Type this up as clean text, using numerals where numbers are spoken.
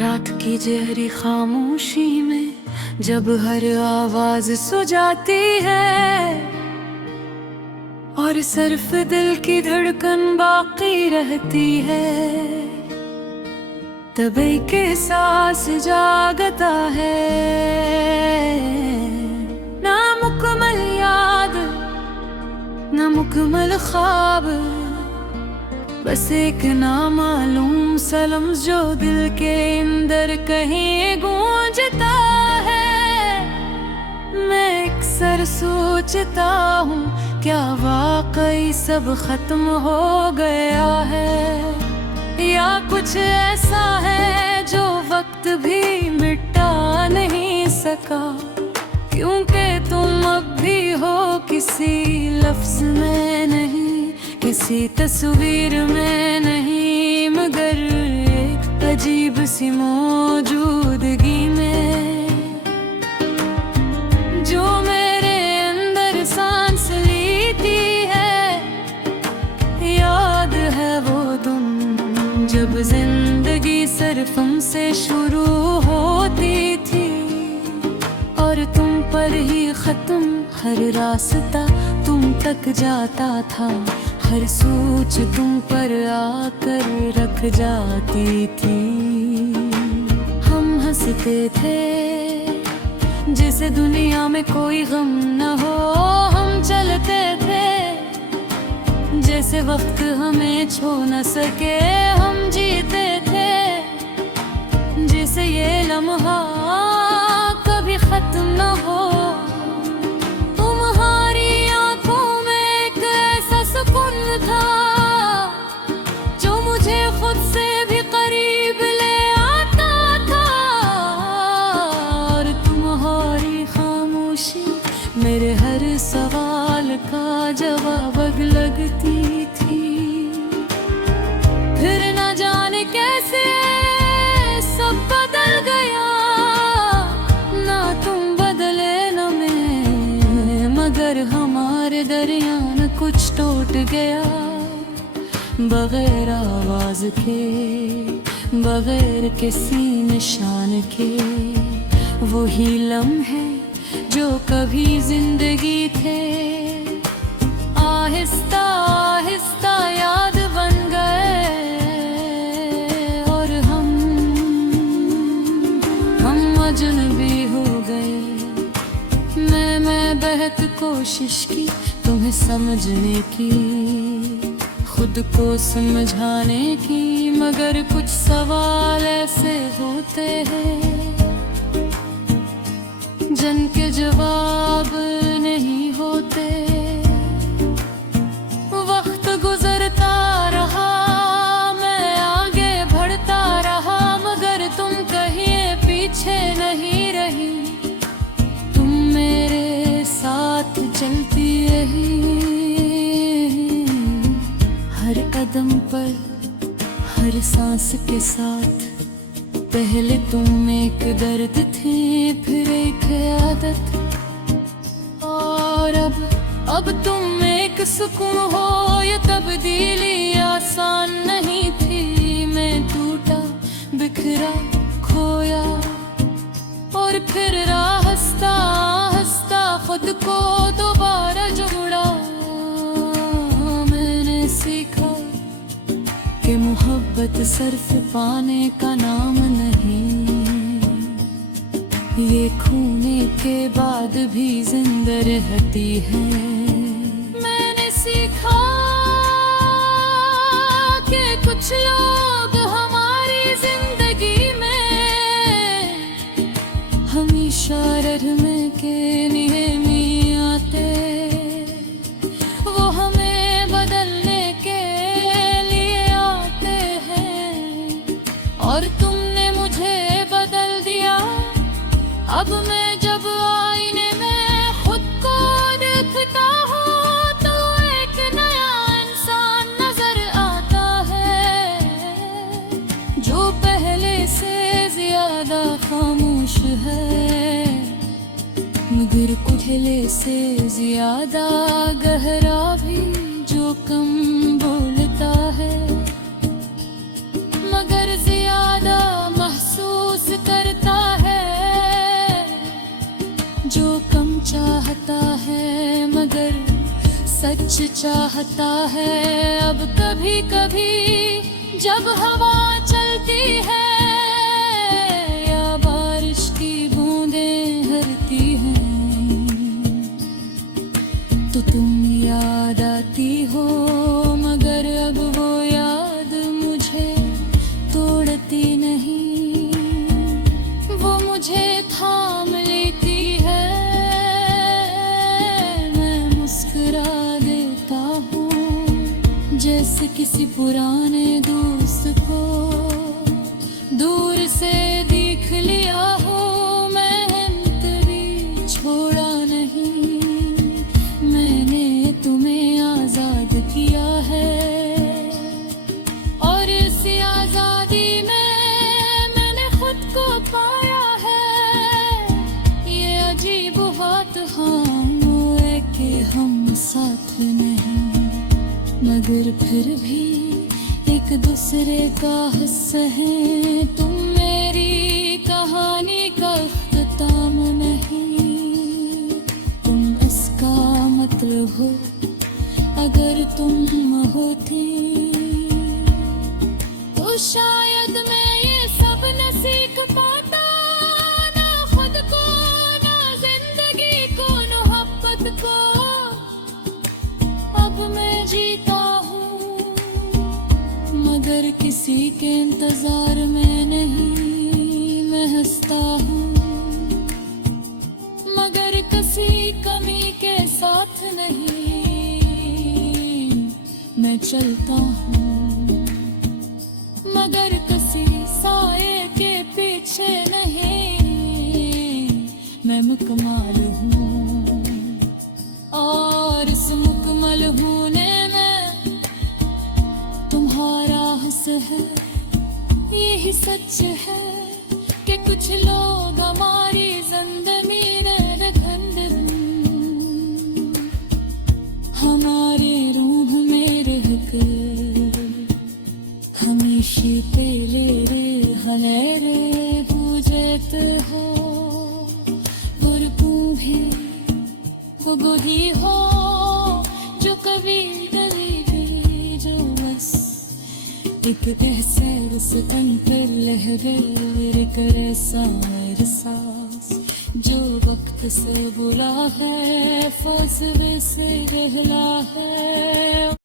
रात की गहरी खामोशी में जब हर आवाज सो जाती है और सिर्फ दिल की धड़कन बाकी रहती है, तब एक एहसास जागता है। ना मुकम्मल याद, ना मुकम्मल ख्वाब, बस एक नामालूम सा लफ्ज़ जो दिल के अंदर कहीं गूंजता है। मैं अक्सर सोचता हूँ, क्या वाकई सब खत्म हो गया है, या कुछ ऐसा है जो वक्त भी मिटा नहीं सका। क्योंकि तुम अब भी हो किसी लफ्ज़ में नहीं, किसी तस्वीर में नहीं, मगर एक अजीब सी मौजूदगी में जो मेरे अंदर सांस लेती है। याद है वो दिन जब जिंदगी सिर्फ हमसे शुरू होती थी और तुम पर ही खत्म हर रास्ता तुम तक जाता था। हर सोच तुम पर आकर रख जाती थी। हम हंसते थे जैसे दुनिया में कोई गम न हो, हम चलते थे जैसे वक्त हमें छू न सके, हम जीते थे जैसे ये लम्हा कभी खत्म न हो। था जो मुझे खुद से भी करीब ले आता था, और तुम्हारी खामोशी मेरे हर सवाल का जवाब लगती थी। फिर न जाने कैसे सब बदल गया, ना तुम बदले न मैं, मगर हमारे दरमियान कुछ टूट गया। बगैर आवाज के, बगैर किसी निशान के, वही लम्हे जो कभी जिंदगी थे, आहिस्ता आहिस्ता याद बन गए। और हम अजनबी हो गए। मैं बहुत कोशिश की तुम्हें समझने की, खुद को समझाने की, मगर कुछ सवाल ऐसे होते हैं जिनके जवाब नहीं होते। वक्त गुजरता रहा, मैं आगे बढ़ता रहा, मगर तुम कहीं पीछे नहीं रही। तुम मेरे साथ चलती रही हर कदम पर, हर सांस के साथ। पहले तुम एक दर्द थे, फिर एक आदत, और अब तुम एक सुकून हो। ये तब्दीली आसान नहीं थी, मैं टूटा बिखरा खोया और फिर हंसता हंसता खुद को दोबारा जोड़ा। मैंने सीखा कि मोहब्बत सिर्फ पाने का नाम नहीं, ये खोने के बाद भी जिंदा रहती है। मैंने सीखा कि कुछ लोग हमारी जिंदगी में हमेशा रहने के लिए नहीं आते, वो हमें बदलने के लिए आते हैं। और तुमने मुझे बदल दिया। अब मैं जब आईने में खुद को देखता हूँ तो एक नया इंसान नजर आता है, जो पहले से ज्यादा खामोश है, मगर पहले से ज्यादा गहरा भी, जो कम बोलता है मगर ज्यादा महसूस कुछ चाहता है अब कभी कभी जब हवा चलती है या बारिश की बूंदें हरती हैं, तो तुम याद आती हो मगर अब वो याद मुझे तोड़ती नहीं, वो मुझे थाम लेती है, मैं मुस्कुरा देता हूँ जैसे किसी पुराने दोस्त को दूर से देख लिया हो। मैंने भी छोड़ा नहीं, मैंने तुम्हें आजाद किया है और इसी आजादी में मैंने खुद को पाया है। ये अजीब बात हाँ है कि हम साथ नहीं मगर फिर भी एक दूसरे का हिस्सा है। तुम मेरी कहानी का इख्तिताम नहीं, तुम इसका मतलब हो अगर तुम होती तो शायद मैं ये सब न सीख पाता, ना खुद को ना जिंदगी को मोहब्बत को। अब मैं जीता हूँ मगर किसी के इंतजार में नहीं, मैं हंसता हूँ मगर किसी कमी के साथ नहीं, मैं चलता हूँ मगर किसी साए के पीछे नहीं, मैं मुकम्मल हूँ और इस मुकम्मल होने में तुम्हारा हंस है। यही सच है कि कुछ लोग हमारी जिंदगी में खंडन हमारे रूह में रह कर हमेशा पहले रे हलेरे पूजत हो, और तू भी वो गोही हो जो कभी गली भी जो बस एक एहसास तन पर लहरे करे सांस, जो वक्त से बुला है फासले से रहला है।